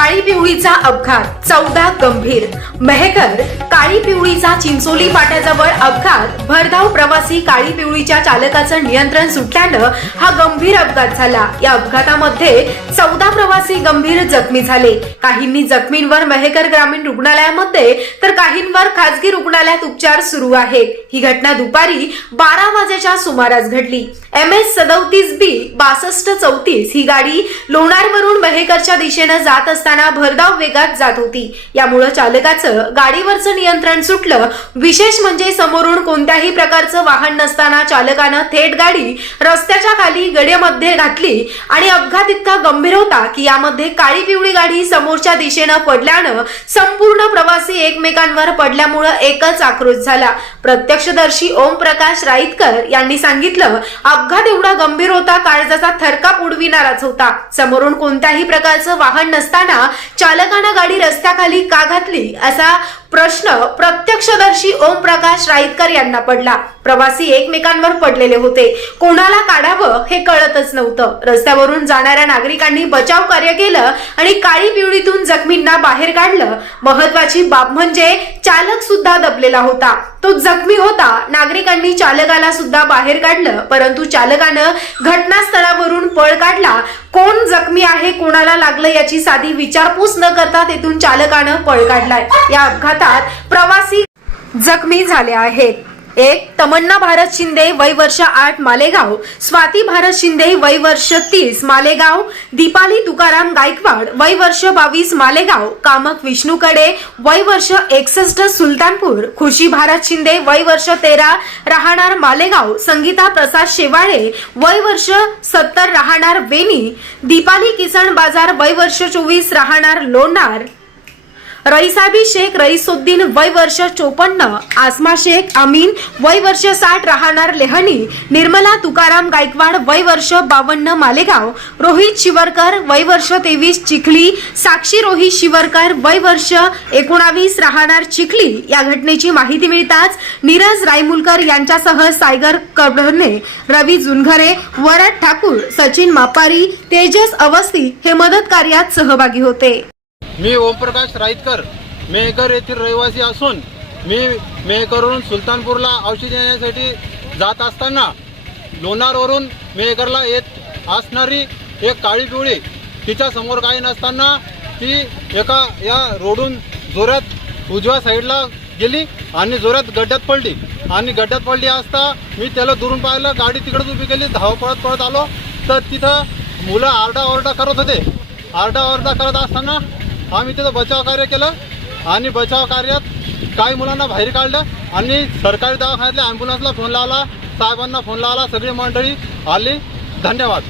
काळी पिवळीचा अपघात चौदा गंभीर. मेहकर काळी पिवळीचा चिंचोली फाट्याजवळ अपघात. भरधाव प्रवासी काळी पिवळीच्या चालकाचं नियंत्रण सुटल्यानं हा गंभीर अपघात झाला. या अपघातामध्ये चौदा प्रवासी गंभीर जखमी झाले. काहींनी जखमींवर मेहकर ग्रामीण रुग्णालयामध्ये तर काहींवर खासगी रुग्णालयात उपचार सुरू आहेत. ही घटना दुपारी बारा वाजेच्या सुमारास घडली. एम एस सदोतीस बी बासष्ट चौतीस ही गाडी लोणारवरून मेहकरच्या दिशेनं जात असताना भरधाव वेगात जात होती. यामुळं चालकाचं गाडीवरचं नियंत्रण सुटलं. विशेष म्हणजे समोरून कोणत्याही प्रकारचं वाहन नसताना चालकानं थेट गाडी रस्त्याच्या खाली गडेमध्ये घातली आणि अपघात इतका गंभीर होता की यामध्ये काळी पिवळी गाडी समोरच्या दिशेनं पडल्यानं संपूर्ण प्रवासी एकमेकांवर पडल्यामुळं एकच आक्रोश झाला. प्रत्यक्षदर्शी ओम प्रकाश राईतकर यांनी सांगितलं अपघात एवढा गंभीर होता काळजाचा थरकाप उडविणाराच होता. समोरून कोणत्याही प्रकारचं वाहन नसताना चालकानं गाडी रस्त्याखाली का घातली असा प्रश्न प्रत्यक्षदर्शी ओम प्रकाश राईतकर यांना पडला. प्रवासी एकमेकांवर पडलेले होते. कोणाला काढावं हे कळतच नव्हतं. रस्त्यावरून जाणाऱ्या नागरिकांनी बचाव कार्य केलं आणि काळी पिवळीतून जखमींना बाहेर काढलं. महत्वाची बाब म्हणजे चालक सुद्धा दबलेला होता. तो जखमी होता. नागरिकांनी चालकाला सुद्धा बाहेर काढलं. परंतु चालकानं घटनास्थळावरून पळ काढला. कोण जखमी आहे कोणाला लागलं याची साधी विचारपूस न करता तेथून चालकानं पळ काढलाय. या अपघात अपघातात प्रवासी जखमी झाले आहेत. एक तमन्ना भारत शिंदे वय वर्ष आठ मालेगाव. स्वाती भारत शिंदे वय वर्ष तीस मालेगाव. दीपाली तुकाराम गायकवाड वय वर्ष बावीस मालेगाव. कामक विष्णूकडे वय वर्ष एकसष्ट सुलतानपूर. खुशी भारत शिंदे वय वर्ष तेरा राहणार मालेगाव. संगीता प्रसाद शेवाळे वय वर्ष सत्तर राहणार वेणी. दीपाली किसन बाजार वय वर्ष चोवीस राहणार लोणार. रईसाबी शेख रईसुद्दीन वय वर्ष चोपन्न आसमा शेख अमीन वय वर्ष साठ राहणार लेहनी निर्मला तुकाराम गायकवाड वय वर्ष बावन्न मालेगाव रोहित शिवरकर वय वर्ष तेवीस चिखली साक्षी रोहित शिवरकर वय वर्ष एकोणावीस राहणार चिखली. या घटनेची माहिती मिळताच नीरज रायमुलकर यांच्यासह सायगर कडणे रवी जुनघरे वरद ठाकूर सचिन मापारी तेजस अवस्थी हे मदत कार्यात सहभागी होते. मी ओमप्रकाश राईतकर मेहकर येथील रहिवासी असून मी मेहकरवरून सुलतानपूरला औषध येण्यासाठी जात असताना लोणारवरून मेहकरला येत असणारी एक काळी पिवळी तिच्या समोर काही नसताना ती एका या रोडून जोरात उजव्या साईडला गेली आणि जोरात गड्ड्यात पडली. आणि गड्ड्यात पडली असता मी त्याला दुरून पाहिलं गाडी तिकडेच उभी केली धाव पळत पळत आलो. तर तिथं मुलं आरडाओरडा करत होते. आरडाओरडा करत असताना आम्ही तिथं बचाव कार्य केलं आणि बचाव कार्यात काही मुलांना बाहेर काढलं आणि सरकारी दवाखान्यातल्या ॲम्ब्युलन्सला फोन लावला साहेबांना फोन लावला सगळी मंडळी आली. धन्यवाद.